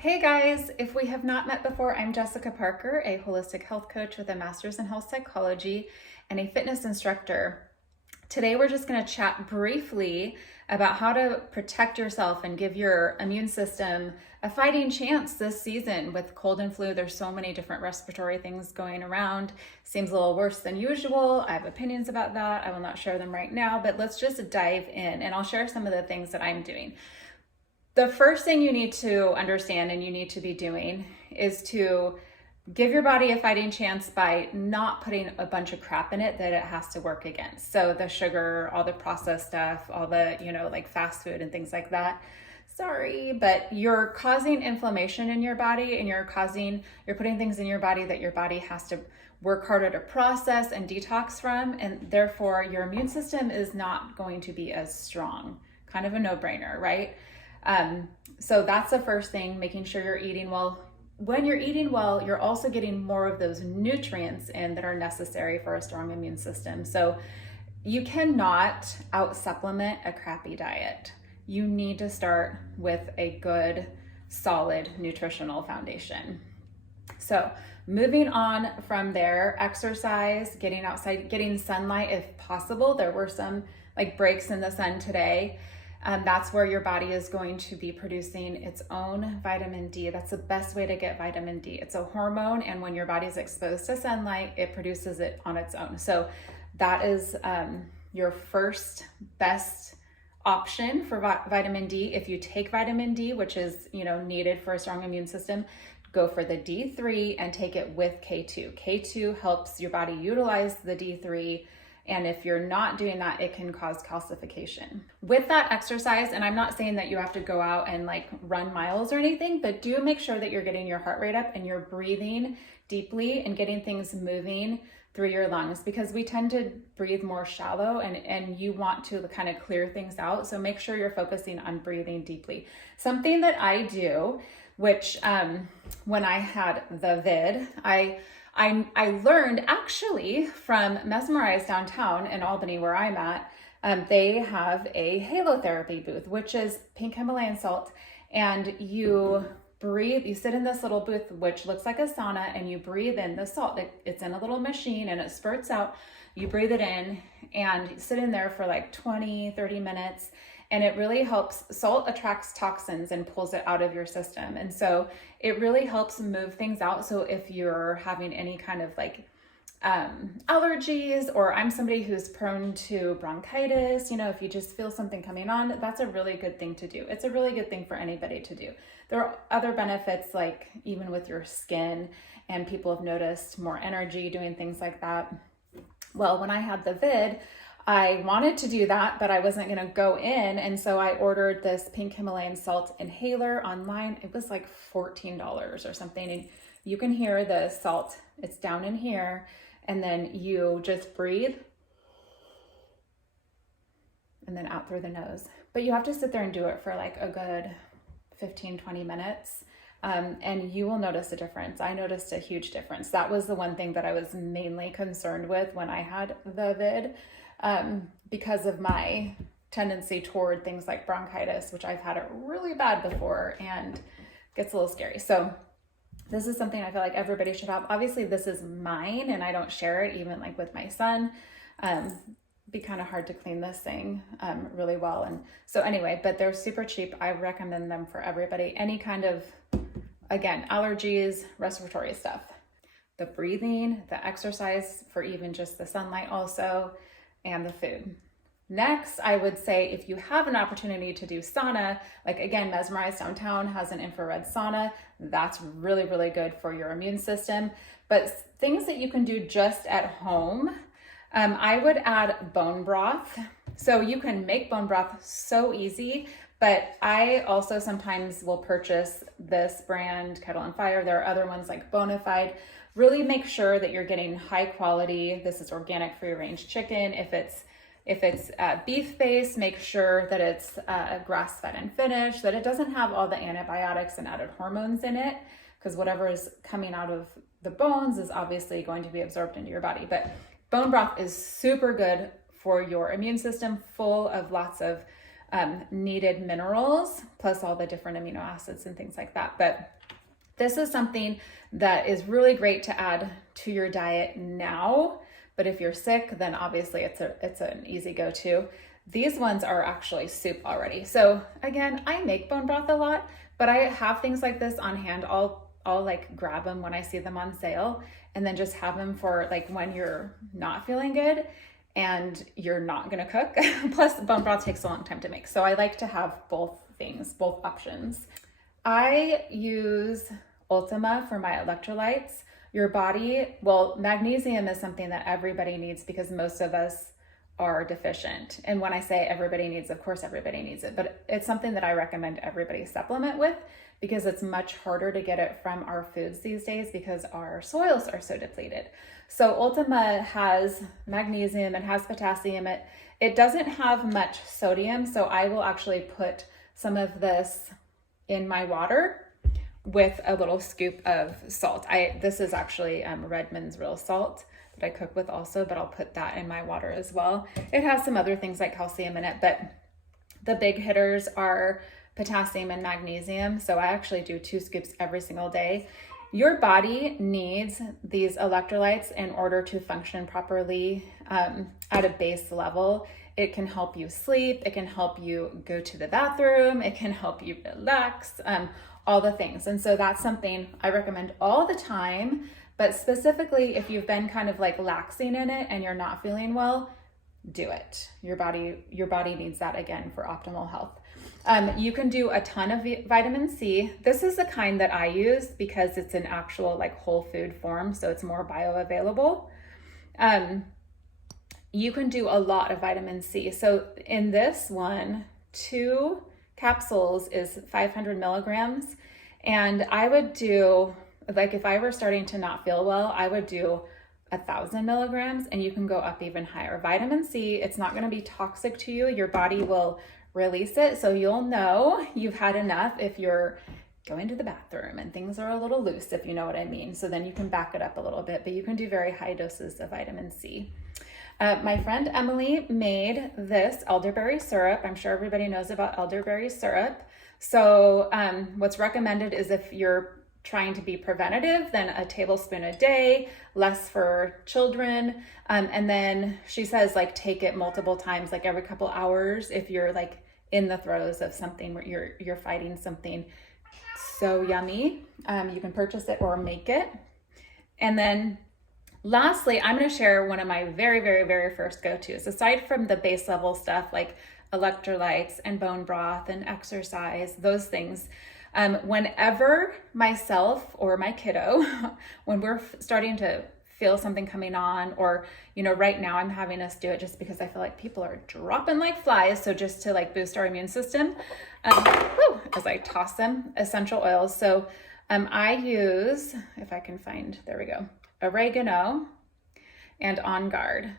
Hey guys, if we have not met before, I'm Jessica Parker, a holistic health coach with a master's in health psychology and a fitness instructor. Today, we're just going to chat briefly about how to protect yourself and give your immune system a fighting chance this season with cold and flu. There's so many different respiratory things going around. Seems a little worse than usual. I have opinions about that. I will not share them right now, but let's just dive in and I'll share some of the things that I'm doing. The first thing you need to understand and you need to be doing is to give your body a fighting chance by not putting a bunch of crap in it that it has to work against. So the sugar, all the processed stuff, all the, like fast food and things like that. Sorry, but you're causing inflammation in your body and you're putting things in your body that your body has to work harder to process and detox from. And therefore your immune system is not going to be as strong. Kind of a no-brainer, right? So that's the first thing, making sure you're eating well. When you're eating well, you're also getting more of those nutrients in that are necessary for a strong immune system. So you cannot out supplement a crappy diet. You need to start with a good, solid nutritional foundation. So moving on from there, exercise, getting outside, getting sunlight if possible. There were some breaks in the sun today. That's where your body is going to be producing its own vitamin D. That's the best way to get vitamin D. It's a hormone, and when your body is exposed to sunlight, it produces it on its own. So that is your first best option for vitamin D. If you take vitamin D, which is needed for a strong immune system, go for the D3 and take it with K2. K2 helps your body utilize the D3. And if you're not doing that, it can cause calcification. With that exercise, and I'm not saying that you have to go out and run miles or anything, but do make sure that you're getting your heart rate up and you're breathing deeply and getting things moving through your lungs, because we tend to breathe more shallow and you want to kind of clear things out. So make sure you're focusing on breathing deeply. Something that I do, which when I had the vid, I learned actually from Mesmerize downtown in Albany, where I'm at. They have a halotherapy booth, which is pink Himalayan salt. And you breathe, you sit in this little booth, which looks like a sauna, and you breathe in the salt. It's in a little machine and it spurts out. You breathe it in and sit in there for 20, 30 minutes. And it really helps. Salt attracts toxins and pulls it out of your system. And so it really helps move things out. So if you're having any kind of allergies, or I'm somebody who's prone to bronchitis, if you just feel something coming on, that's a really good thing to do. It's a really good thing for anybody to do. There are other benefits, even with your skin, and people have noticed more energy doing things like that. Well, when I had the vid, I wanted to do that, but I wasn't going to go in. And so I ordered this pink Himalayan salt inhaler online. It was $14 or something. And you can hear the salt. It's down in here. And then you just breathe and then out through the nose. But you have to sit there and do it for a good 15, 20 minutes. And you will notice a difference. I noticed a huge difference. That was the one thing that I was mainly concerned with when I had the vid. Because of my tendency toward things like bronchitis, which I've had it really bad before and gets a little scary. So this is something I feel like everybody should have. Obviously this is mine and I don't share it even with my son. Be kind of hard to clean this thing really well. And so anyway, but they're super cheap. I recommend them for everybody. Any kind of, again, allergies, respiratory stuff. The breathing, the exercise for even just the sunlight also, and the food. Next, I would say if you have an opportunity to do sauna, again, Mesmerize downtown has an infrared sauna. That's really, really good for your immune system. But things that you can do just at home, I would add bone broth. So you can make bone broth so easy, but I also sometimes will purchase this brand, Kettle and Fire. There are other ones like Bonafide. Really make sure that you're getting high quality. This is organic free range chicken. If it's beef based, make sure that it's grass fed and finished, that it doesn't have all the antibiotics and added hormones in it, because whatever is coming out of the bones is obviously going to be absorbed into your body. But bone broth is super good for your immune system, full of lots of needed minerals, plus all the different amino acids and things like that. But this is something that is really great to add to your diet now. But if you're sick, then obviously it's an easy go-to. These ones are actually soup already. So again, I make bone broth a lot, but I have things like this on hand. I'll like grab them when I see them on sale, and then just have them for like when you're not feeling good and you're not gonna cook. Plus bone broth takes a long time to make. So I like to have both things, both options. I use Ultima for my electrolytes. Your body, well, magnesium is something that everybody needs because most of us are deficient. And when I say everybody needs, of course everybody needs it, but it's something that I recommend everybody supplement with because it's much harder to get it from our foods these days because our soils are so depleted. So Ultima has magnesium, it has potassium, it doesn't have much sodium, so I will actually put some of this in my water with a little scoop of salt. This is actually Redmond's real salt that I cook with also, but I'll put that in my water as well. It has some other things like calcium in it, but the big hitters are potassium and magnesium. So I actually do 2 scoops every single day. Your body needs these electrolytes in order to function properly at a base level. It can help you sleep. It can help you go to the bathroom. It can help you relax. All the things. And so that's something I recommend all the time, but specifically if you've been kind of like laxing in it and you're not feeling well, do it. Your body needs that again for optimal health. You can do a ton of vitamin C. This is the kind that I use because it's an actual like whole food form, so it's more bioavailable. You can do a lot of vitamin C. So in this one, 2 capsules is 500 milligrams. And I would do, like if I were starting to not feel well, I would do 1,000 milligrams, and you can go up even higher. Vitamin C, it's not gonna be toxic to you. Your body will release it. So you'll know you've had enough if you're going to the bathroom and things are a little loose, if you know what I mean. So then you can back it up a little bit, but you can do very high doses of vitamin C. My friend Emily made this elderberry syrup. I'm sure everybody knows about elderberry syrup. So what's recommended is if you're trying to be preventative, then a tablespoon a day, less for children. And then she says like take it multiple times, like every couple hours if you're like in the throes of something where you're fighting something. So yummy. You can purchase it or make it. And then lastly, I'm going to share one of my very, very, very first go-tos. Aside from the base level stuff like electrolytes and bone broth and exercise, those things, whenever myself or my kiddo, when we're starting to feel something coming on, or, you know, right now I'm having us do it just because I feel like people are dropping like flies. So just to like boost our immune system, as I toss them, essential oils. So I use, if I can find, there we go, oregano and On Guard.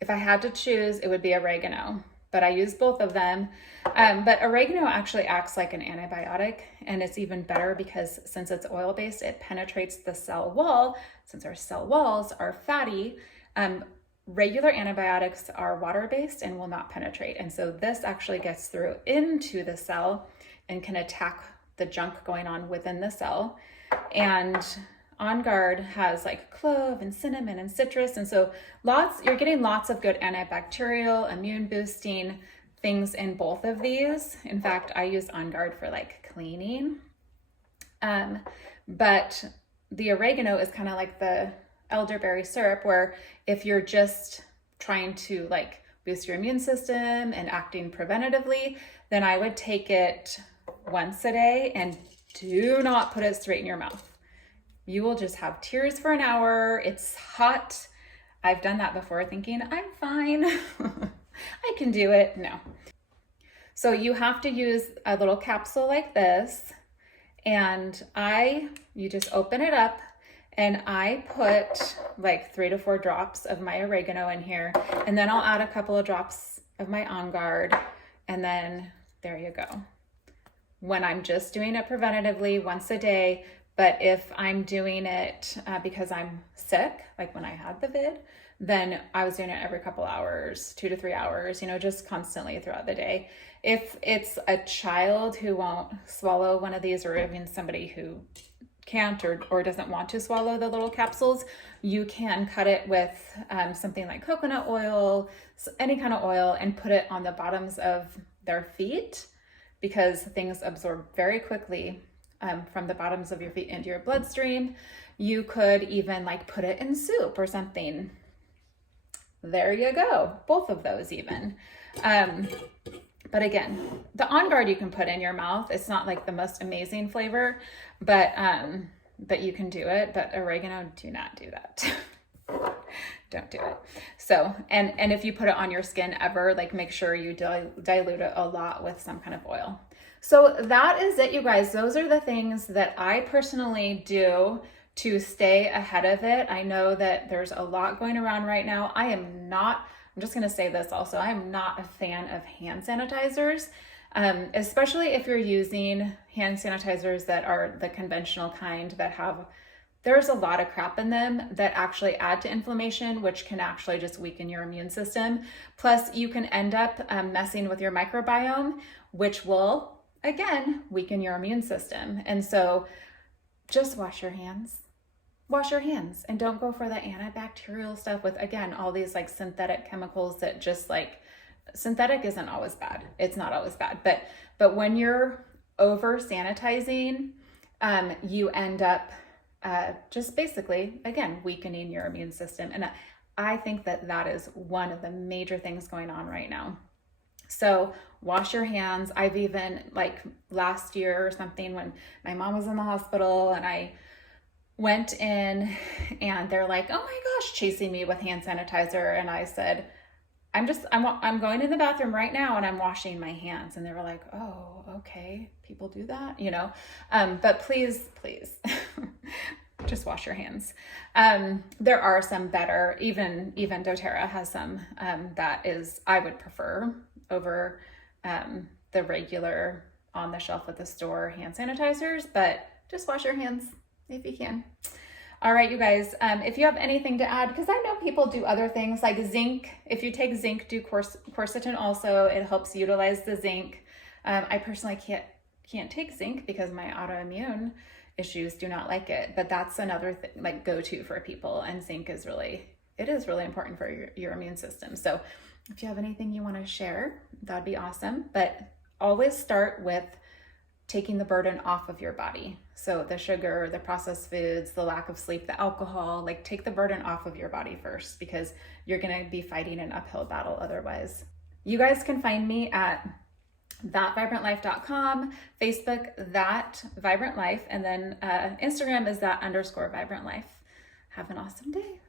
If I had to choose, it would be oregano, but I use both of them. But oregano actually acts like an antibiotic, and it's even better because since it's oil-based, it penetrates the cell wall. Since our cell walls are fatty, regular antibiotics are water-based and will not penetrate. And so this actually gets through into the cell and can attack the junk going on within the cell. And On Guard has like clove and cinnamon and citrus. And so you're getting lots of good antibacterial, immune boosting things in both of these. In fact, I use On Guard for like cleaning. But the oregano is kind of like the elderberry syrup, where if you're just trying to like boost your immune system and acting preventatively, then I would take it once a day and do not put it straight in your mouth. You will just have tears for an hour. It's hot. I've done that before thinking, I'm fine. I can do it. No. So you have to use a little capsule like this, and you just open it up, and I put like 3 to 4 drops of my oregano in here, and then I'll add a couple of drops of my On Guard, and then there you go. When I'm just doing it preventatively once a day, but if I'm doing it because I'm sick, like when I had the vid, then I was doing it every couple hours, 2 to 3 hours, just constantly throughout the day. If it's a child who won't swallow one of these, or even somebody who can't or doesn't want to swallow the little capsules, you can cut it with something like coconut oil, any kind of oil, and put it on the bottoms of their feet, because things absorb very quickly from the bottoms of your feet into your bloodstream. You could even like put it in soup or something. There you go. Both of those even. But again, the On Guard you can put in your mouth. It's not like the most amazing flavor, but you can do it. But oregano, do not do that. Don't do it. So, and if you put it on your skin ever, like make sure you dilute it a lot with some kind of oil. So that is it, you guys. Those are the things that I personally do to stay ahead of it. I know that there's a lot going around right now. I'm just going to say this also, I am not a fan of hand sanitizers, especially if you're using hand sanitizers that are the conventional kind there's a lot of crap in them that actually add to inflammation, which can actually just weaken your immune system. Plus, you can end up messing with your microbiome, which will, again, weaken your immune system. And so just wash your hands. Wash your hands, and don't go for the antibacterial stuff with, again, all these like synthetic chemicals that just like, synthetic isn't always bad. It's not always bad. But when you're over sanitizing, you end up just basically, again, weakening your immune system. And I think that is one of the major things going on right now. So wash your hands. I've even, like last year or something, when my mom was in the hospital and I went in and they're like, oh my gosh, chasing me with hand sanitizer. And I said, I'm going in the bathroom right now and I'm washing my hands. And they were like, oh, okay, people do that, but please, just wash your hands. There are some better, even doTERRA has some, I would prefer over, the regular on the shelf at the store hand sanitizers, but just wash your hands if you can. All right, you guys, if you have anything to add, because I know people do other things like zinc. If you take zinc, do quercetin also. It helps utilize the zinc. I personally can't take zinc because my autoimmune issues do not like it, but that's another thing, like go-to for people. And zinc is really important for your immune system. So if you have anything you want to share, that'd be awesome. But always start with taking the burden off of your body. So the sugar, the processed foods, the lack of sleep, the alcohol, like take the burden off of your body first, because you're going to be fighting an uphill battle otherwise. You guys can find me at thatvibrantlife.com, Facebook, thatvibrantlife, and then Instagram is that_vibrantlife. Have an awesome day.